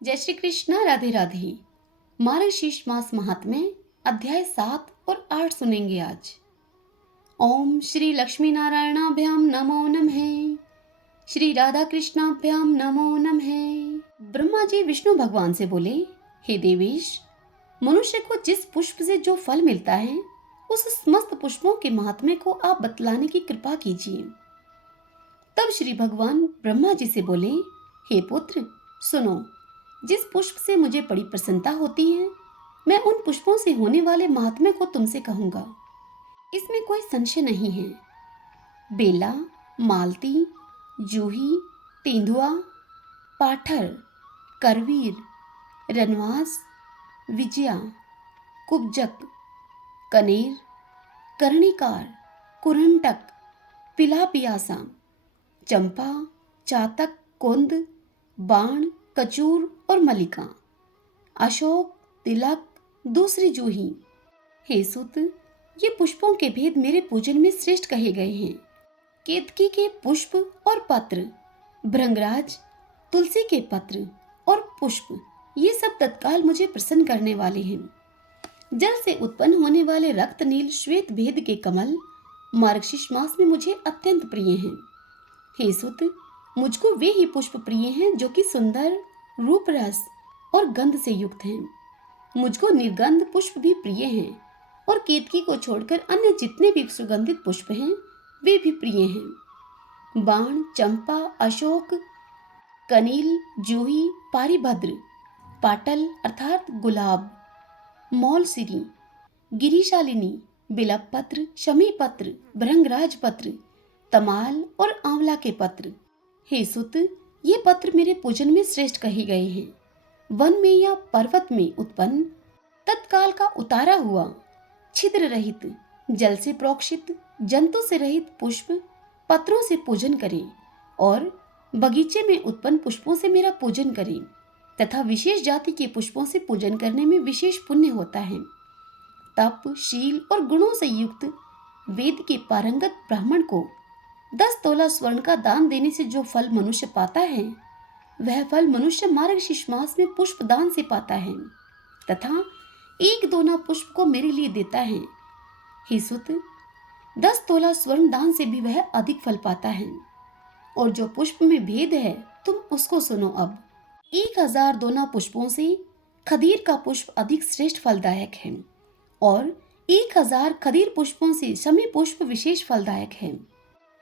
जय श्री कृष्णा। राधे राधे। मार्गशीर्ष मास महात्म्य अध्याय 7 और 8 सुनेंगे आज। ओम श्री लक्ष्मी नारायणाभ्याम नमो नमः। श्री राधा कृष्णाभ्याम नमो नमः। ब्रह्मा जी विष्णु भगवान से बोले, हे देवेश, मनुष्य को जिस पुष्प से जो फल मिलता है उस समस्त पुष्पों के महात्म्य को आप बतलाने की कृपा कीजिए। तब श्री भगवान ब्रह्मा जी से बोले, हे पुत्र, सुनो, जिस पुष्प से मुझे बड़ी प्रसन्नता होती है मैं उन पुष्पों से होने वाले महात्म्य को तुमसे कहूंगा। इसमें कोई संशय नहीं है। बेला, मालती, जूही, तेंदुआ, पाठर, करवीर, रनवास, विजया, कुब्जक, कनेर, कर्णिकार, कुरंटक, पिलापियासा, चंपा, चातक, कुंद, बाण, कचूर और मलिका, अशोक, तिलक, दूसरी जूही। हे सुत, ये पुष्पों के भेद मेरे पूजन में श्रेष्ठ कहे गए हैं। केतकी के पुष्प और पत्र, भृंगराज, तुलसी के पत्र और पुष्प, ये सब तत्काल मुझे प्रसन्न करने वाले हैं। जल से उत्पन्न होने वाले रक्त नील श्वेत भेद के कमल मार्गशीर्ष मास में मुझे अत्यंत प्रिय हैं। हे सुत, मुझको वे ही पुष्प प्रिय हैं जो कि सुंदर, रूप, रस और गंध से युक्त हैं। मुझको निर्गंध पुष्प भी प्रिय हैं और केतकी को छोड़कर अन्य जितने भी सुगंधित पुष्प हैं वे भी प्रिय हैं। बाण, चंपा, अशोक, कनील, जूही, पारिभद्र, पाटल अर्थात गुलाब, मौलसिरी, गिरीशालिनी, बिलप पत्र, शमी पत्र, भृंगराज पत्र, तमाल और आंवला के पत्र। हे सुत, ये पत्र मेरे पूजन में श्रेष्ठ कहे गए हैं। वन में या पर्वत में उत्पन्न, तत्काल का उतारा हुआ, छिद्र रहित, जल से प्रोक्षित, जंतु से रहित पुष्प पत्रों से पूजन करें और बगीचे में उत्पन्न पुष्पों से मेरा पूजन करें तथा विशेष जाति के पुष्पों से पूजन करने में विशेष पुण्य होता है। तप, शील और गुणों से युक्त वेद के पारंगत ब्राह्मण को 10 तोला स्वर्ण का दान देने से जो फल मनुष्य पाता है वह फल मनुष्य मार्गशीर्ष मास में पुष्प दान से पाता है तथा 1 दोना पुष्प को मेरे लिए देता है। हे सुत, 10 तोला स्वर्ण दान से भी वह अधिक फल पाता है। और जो पुष्प में भेद है तुम उसको सुनो। अब 1000 दोना पुष्पों से खदीर का पुष्प अधिक श्रेष्ठ फलदायक है और 1000 खदीर पुष्पों से शमी पुष्प विशेष फलदायक है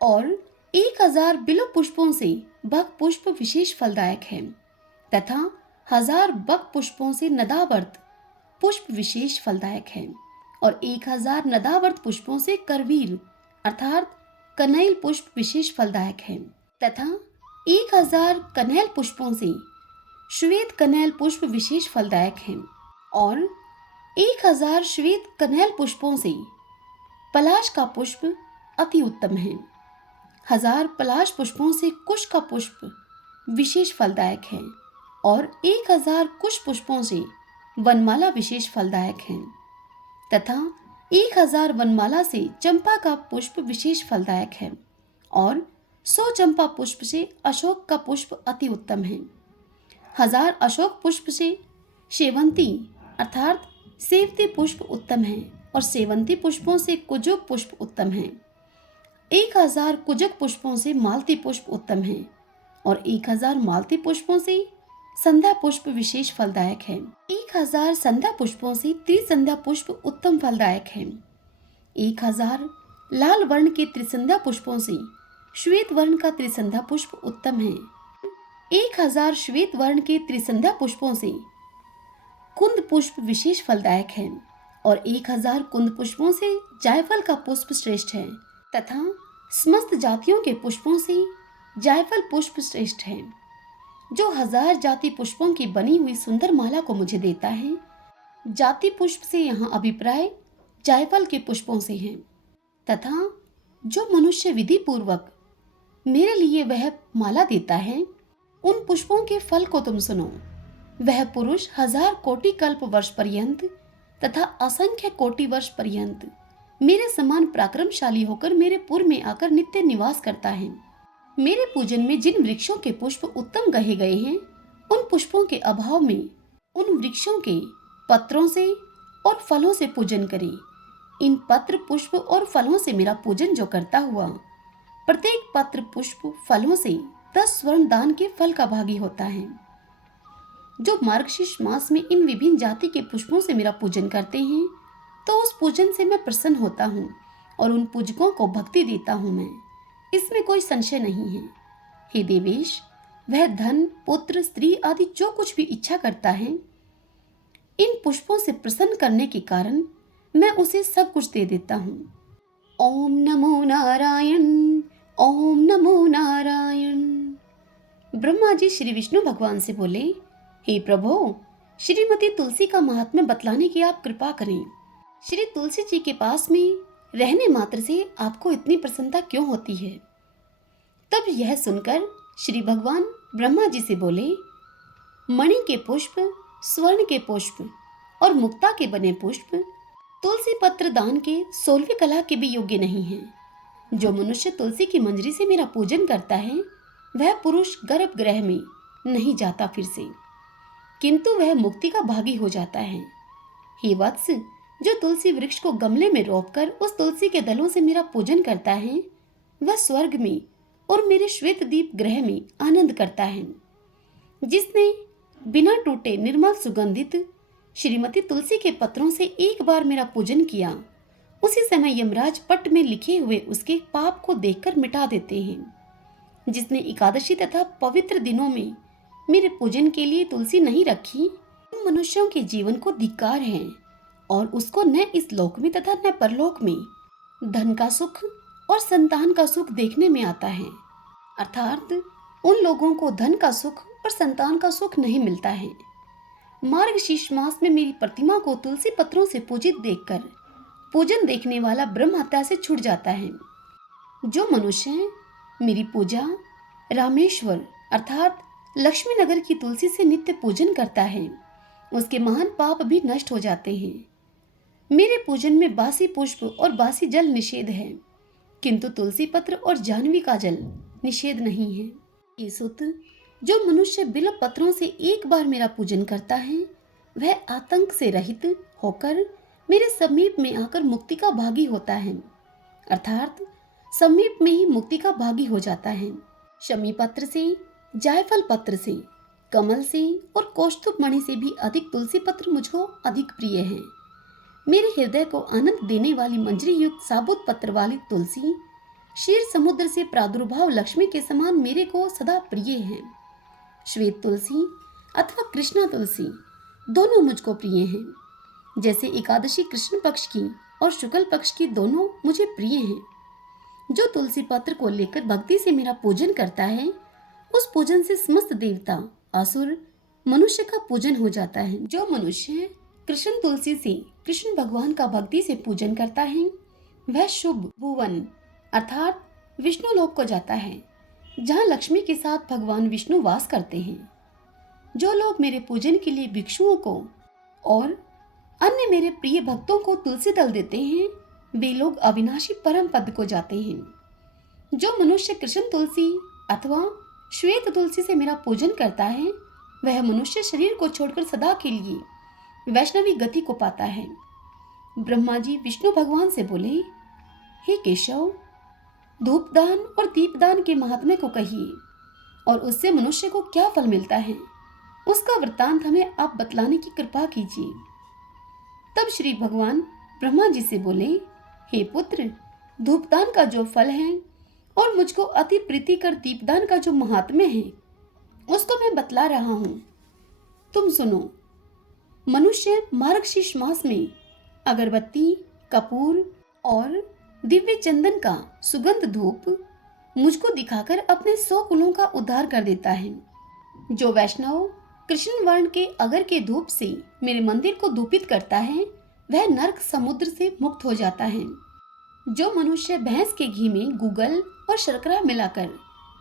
और 1000 बिल्व पुष्पों से बक पुष्प विशेष फलदायक है तथा 1000 बक पुष्पों से नदावर्त पुष्प विशेष फलदायक है और 1000 नदावर्त पुष्पों से करवीर अर्थात कनैल पुष्प विशेष फलदायक है तथा 1000 कनैल पुष्पों से श्वेत कनैल पुष्प विशेष फलदायक है और 1000 श्वेत कनैल पुष्पों से पलाश का पुष्प अति उत्तम है। 1000 पलाश पुष्पों से कुश का पुष्प विशेष फलदायक है और 1000 कुश पुष्पों से वनमाला विशेष फलदायक है तथा 1000 वनमाला से चंपा का पुष्प विशेष फलदायक है और 100 चंपा पुष्प से अशोक का पुष्प अति उत्तम है। 1000 अशोक पुष्प से शेवंती अर्थात सेवती पुष्प उत्तम है और सेवंती पुष्पों से कुजुक पुष्प उत्तम है। 1000 कुजक पुष्पों से मालती पुष्प उत्तम है और 1000 मालती पुष्पों से संध्या पुष्प विशेष फलदायक है। 1000 संध्या पुष्पों से त्रिसंध्या पुष्प उत्तम फलदायक है। 1000 लाल वर्ण के त्रिसंध्या पुष्पों से श्वेत वर्ण का त्रिसंध्या पुष्प उत्तम है। 1000 श्वेत वर्ण के त्रिसंध्या पुष्पों से कुंद पुष्प विशेष फलदायक है और 1000 कुंद पुष्पों से जायफल का पुष्प श्रेष्ठ है तथा समस्त जातियों के पुष्पों से जायफल पुष्प श्रेष्ठ है। जो 1000 जाति पुष्पों की बनी हुई सुंदर माला को मुझे देता है, जाति पुष्प से यहाँ अभिप्राय जायफल के पुष्पों से है तथा जो मनुष्य विधि पूर्वक मेरे लिए वह माला देता है उन पुष्पों के फल को तुम सुनो। वह पुरुष 1000 कोटि कल्प वर्ष पर्यंत तथा असंख्य कोटि वर्ष पर्यंत मेरे समान पराक्रमशाली होकर मेरे पुर में आकर नित्य निवास करता है। मेरे पूजन में जिन वृक्षों के पुष्प उत्तम कहे गए हैं उन पुष्पों के अभाव में उन वृक्षों के पत्रों से और फलों से पूजन करे। इन पत्र पुष्प और फलों से मेरा पूजन जो करता हुआ प्रत्येक पत्र पुष्प फलों से 10 स्वर्ण दान के फल का भागी होता है। जो मार्गशीर्ष मास में इन विभिन्न जाति के पुष्पों से मेरा पूजन करते हैं, तो उस पूजन से मैं प्रसन्न होता हूँ और उन पूजकों को भक्ति देता हूँ मैं, इसमें कोई संशय नहीं है। हे देवेश, वह धन, पुत्र, स्त्री आदि जो कुछ भी इच्छा करता है, इन पुष्पों से प्रसन्न करने के कारण मैं उसे सब कुछ दे देता हूँ। ओम नमो नारायण, ओम नमो नारायण। ब्रह्मा जी श्री विष्णु भगवान से बोले, हे प्रभु, श्रीमती तुलसी का महात्म्य बतलाने की आप कृपा करें। श्री तुलसी जी के पास में रहने मात्र से आपको इतनी प्रसन्नता क्यों होती है? तब यह सुनकर श्री भगवान ब्रह्मा जी से बोले, मणि के पुष्प, स्वर्ण के पुष्प और मुक्ता के बने पुष्प तुलसी पत्र दान के 16वीं कला के भी योग्य नहीं है। जो मनुष्य तुलसी की मंजरी से मेरा पूजन करता है, वह पुरुष गर्भगृह में नहीं जाता फिर से, किंतु वह मुक्ति का भागी हो जाता है। हे वत्स, जो तुलसी वृक्ष को गमले में रोपकर उस तुलसी के दलों से मेरा पूजन करता है, वह स्वर्ग में और मेरे श्वेत दीप ग्रह में आनंद करता है। जिसने बिना टूटे निर्मल सुगंधित श्रीमती तुलसी के पत्रों से एक बार मेरा पूजन किया, उसी समय यमराज पट में लिखे हुए उसके पाप को देखकर मिटा देते हैं। जिसने एकादशी तथा पवित्र दिनों में मेरे पूजन के लिए तुलसी नहीं रखी, उन मनुष्यों के जीवन को धिक्कार है और उसको न इस लोक में तथा न परलोक में धन का सुख और संतान का सुख देखने में आता है। अर्थात उन लोगों को धन का सुख और संतान का सुख नहीं मिलता है। मार्गशीर्ष मास में मेरी प्रतिमा को तुलसी पत्रों से पूजित देखकर पूजन देखने वाला ब्रह्म हत्या से छूट जाता है। जो मनुष्य मेरी पूजा रामेश्वर अर्थात लक्ष्मी नगर की तुलसी से नित्य पूजन करता है, उसके महान पाप भी नष्ट हो जाते हैं। मेरे पूजन में बासी पुष्प और बासी जल निषेध है, किंतु तुलसी पत्र और जाह्नवी का जल निषेध नहीं है। ये सुत, जो मनुष्य बिल्व पत्रों से एक बार मेरा पूजन करता है, वह आतंक से रहित होकर मेरे समीप में आकर मुक्ति का भागी होता है, अर्थात समीप में ही मुक्ति का भागी हो जाता है। शमी पत्र से, जायफल पत्र से, कमल से और कौस्तुभ मणि से भी अधिक तुलसी पत्र मुझको अधिक प्रिय है। मेरे हृदय को आनंद देने वाली मंजरी युक्त साबुत पत्र वाली तुलसी क्षीर समुद्र से प्रादुर्भाव लक्ष्मी के समान मेरे को सदा प्रिय है। श्वेत तुलसी अथवा कृष्णा तुलसी दोनों मुझको प्रिय हैं। जैसे एकादशी कृष्ण पक्ष की और शुक्ल पक्ष की दोनों मुझे प्रिय हैं। जो तुलसी पत्र को लेकर भक्ति से मेरा पूजन करता है, उस पूजन से समस्त देवता, असुर, मनुष्य का पूजन हो जाता है। जो मनुष्य कृष्ण तुलसी से कृष्ण भगवान का भक्ति से पूजन करता है, वह शुभ भुवन अर्थात विष्णु लोक को जाता है, जहाँ लक्ष्मी के साथ भगवान विष्णु वास करते हैं। जो लोग मेरे पूजन के लिए भिक्षुओं को और अन्य मेरे प्रिय भक्तों को तुलसी दल देते हैं, वे लोग अविनाशी परम पद को जाते हैं। जो मनुष्य कृष्ण तुलसी अथवा श्वेत तुलसी से मेरा पूजन करता है, वह मनुष्य शरीर को छोड़कर सदा के लिए वैष्णवी गति को पाता है। ब्रह्मा जी विष्णु भगवान से बोले, हे केशव, धूपदान और दीपदान के महात्म्य को कहिए और उससे मनुष्य को क्या फल मिलता है, उसका वृत्तांत हमें आप बतलाने की कृपा कीजिए। तब श्री भगवान ब्रह्मा जी से बोले, हे पुत्र, धूपदान का जो फल है और मुझको अति प्रीतिकर दीपदान का जो महात्म्य है, उसको मैं बतला रहा हूँ, तुम सुनो। मनुष्य मार्गशीर्ष मास में अगरबत्ती, कपूर और दिव्य चंदन का सुगंध धूप मुझको दिखाकर अपने 100 कुलों का उद्धार कर देता है। जो वैष्णव कृष्ण वर्ण के अगर के धूप से मेरे मंदिर को धूपित करता है, वह नरक समुद्र से मुक्त हो जाता है। जो मनुष्य भैंस के घी में गूगल और शर्करा मिलाकर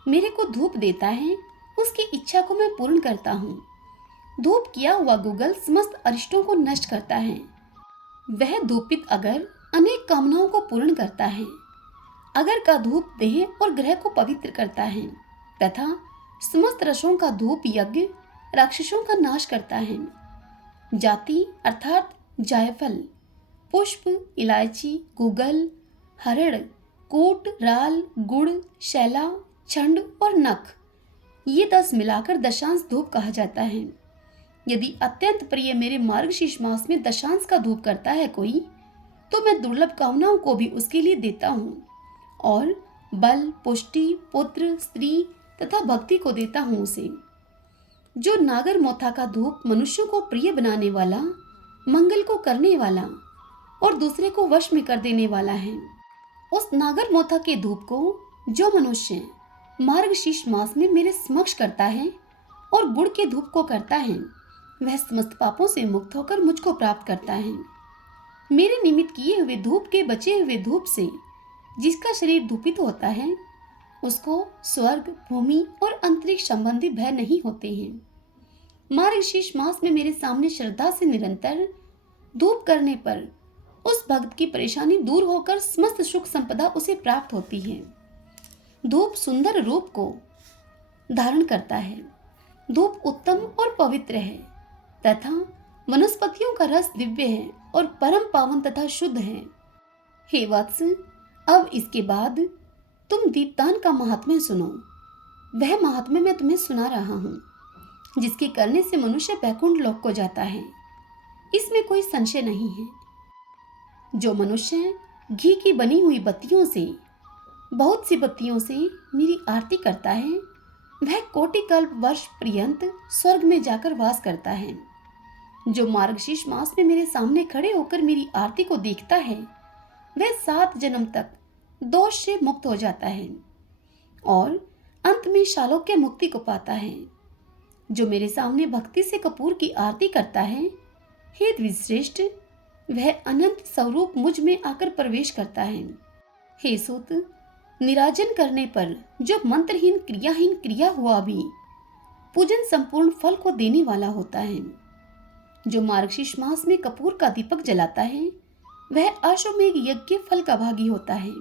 मेरे को धूप देता है, उसकी इच्छा को मैं पूर्ण करता हूँ। धूप किया हुआ गूगल समस्त अरिष्टों को नष्ट करता है। वह धूपित अगर अनेक कामनाओं को पूर्ण करता है। अगर का धूप देह और ग्रह को पवित्र करता है तथा समस्त रसों का धूप यज्ञ राक्षसों का नाश करता है। जाति अर्थात जायफल, पुष्प, इलायची, गूगल, हरड़, कूट, राल, गुड़, शैला, छंड और नख, ये 10 मिलाकर दशांश धूप कहा जाता है। यदि अत्यंत प्रिय मेरे मार्गशीर्ष मास में दशांश का धूप करता है कोई, तो मैं दुर्लभ कामनाओं को भी उसके लिए देता हूँ और बल, पुष्टि, पुत्र, स्त्री तथा भक्ति को देता हूँ उसे। जो नागर मोथा का धूप मनुष्यों को प्रिय बनाने वाला, मंगल को करने वाला और दूसरे को वश में कर देने वाला है, उस नागर मोथा के धूप को जो मनुष्य मार्गशीर्ष मास में मेरे समक्ष करता है और गुड़ के धूप को करता है, वह समस्त पापों से मुक्त होकर मुझको प्राप्त करता है। मेरे निमित्त किए हुए धूप के बचे हुए धूप से जिसका शरीर धूपित होता है, उसको स्वर्ग, भूमि और अंतरिक्ष संबंधी भय नहीं होते हैं। मार्गशीर्ष मास में मेरे सामने श्रद्धा से निरंतर धूप करने पर उस भक्त की परेशानी दूर होकर समस्त सुख संपदा उसे प्राप्त होती है। धूप सुंदर रूप को धारण करता है। धूप उत्तम और पवित्र है तथा वनस्पतियों का रस दिव्य है और परम पावन तथा शुद्ध है। हे वत्स, अब इसके बाद तुम दीपदान का महात्म्य सुनो। वह महात्म्य मैं तुम्हें सुना रहा हूँ, जिसके करने से मनुष्य बैकुंठ लोक को जाता है। इसमें कोई संशय नहीं है। जो मनुष्य घी की बनी हुई बत्तियों से, बहुत सी बत्तियों से मेरी आरती करता है, वह कोटि कल्प वर्ष पर्यंत स्वर्ग में जाकर वास करता है। जो मार्गशीर्ष मास में मेरे सामने खड़े होकर मेरी आरती को देखता है, वह 7 जन्म तक दोष से मुक्त हो जाता है और अंत में शालोक्य मुक्ति को पाता है। जो मेरे सामने भक्ति से कपूर की आरती करता है, हे द्विश्रेष्ठ, वह अनंत स्वरूप मुझ में आकर प्रवेश करता है। हे सूत, निराजन करने पर जो मंत्रहीन क्रियाहीन क्रिया हुआ भी पूजन संपूर्ण फल को देने वाला होता है। जो मार्गशीर्ष मास में कपूर का दीपक जलाता है, वह अश्वमेघ यज्ञ फल का भागी होता है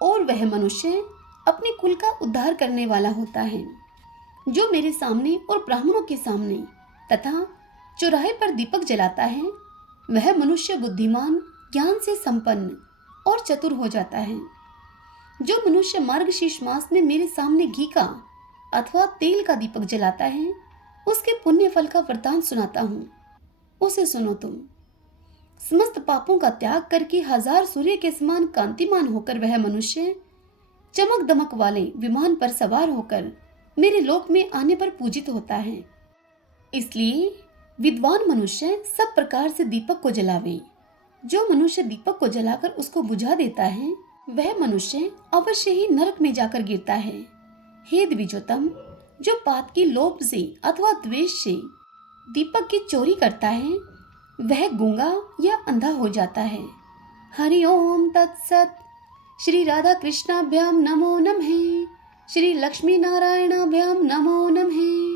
और वह मनुष्य अपने कुल का उद्धार करने वाला होता है। जो मेरे सामने और ब्राह्मणों के सामने तथा चौराहे पर दीपक जलाता है, वह मनुष्य बुद्धिमान, ज्ञान से संपन्न और चतुर हो जाता है। जो मनुष्य मार्गशीर्ष मास में मेरे सामने घी का अथवा तेल का दीपक जलाता है, उसके पुण्य फल का वरदान सुनाता हूँ, उसे सुनो तुम। समस्त पापों का त्याग करके 1000 सूर्य के समान कांतिमान होकर वह मनुष्य चमक दमक वाले विमान पर सवार होकर मेरे लोक में आने पर पूजित होता है। इसलिए विद्वान मनुष्य सब प्रकार से दीपक को जलावे। जो मनुष्य दीपक को जलाकर उसको बुझा देता है, वह मनुष्य अवश्य ही नरक में जाकर गिरता है। हे द्विजोतम, जो पात की लोभ से अथवा द्वेष से दीपक की चोरी करता है, वह गूंगा या अंधा हो जाता है। हरि ओम तत्सत। श्री राधा कृष्णाभ्याम नमो नमः। श्री लक्ष्मी नारायणाभ्याम नमो नमः।